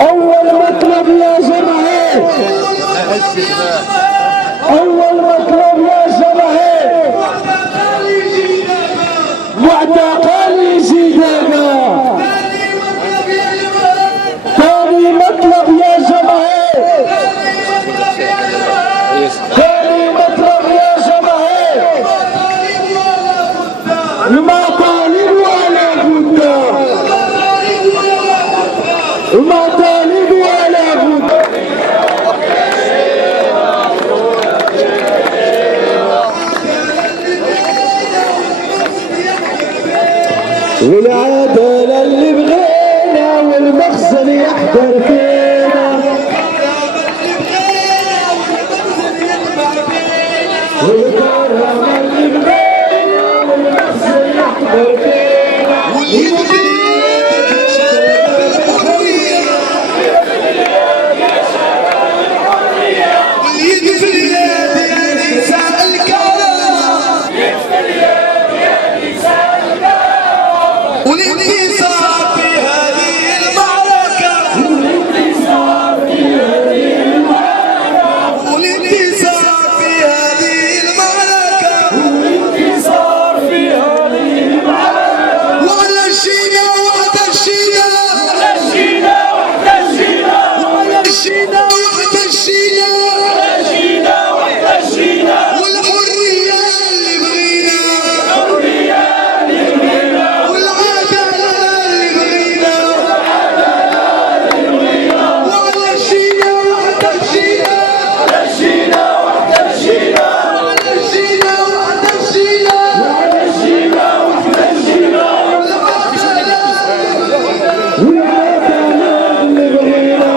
أول مطلب يا جماهير، أول مطلب يا جماهير، معتقل جديدنا. ثاني مطلب يا جماهير، ثاني مطلب يا جماهير، المطالب ولا بد، المطالب ولا بد. والعدالة اللي بغينا والمخزن يحضر فينا، والكرامة اللي بغينا والمخزن يحضر فينا، واليد في اليد يا شباب الحرية، واليد في اليد يا نساء الكرامة، والانتصار في هذه المعركة، والانتصار في هذه المعركة، والانتصار في هذه المعركة، والانتصار في هذه المعركة. وعلى الشينا وحدة الشينا، وعلى الشينا وحدة الشينا، وعلى الشينا وحدة الشينا، وعلى الشينا وحدة الشينا، والحرية اللي بغينا، الحرية اللي بغينا، والعدالة اللي بغينا، والعدالة اللي بغينا. وعلى الشينا وحدة الشينا، وعلى الشينا وحدة الشينا، وعلى الشينا وحدة الشينا، وعلى الشينا وحدة الشينا، والعدالة اللي بغينا،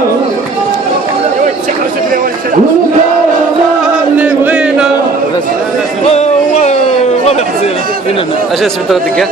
والكرامة اللي بغينا. اجلس في الدقة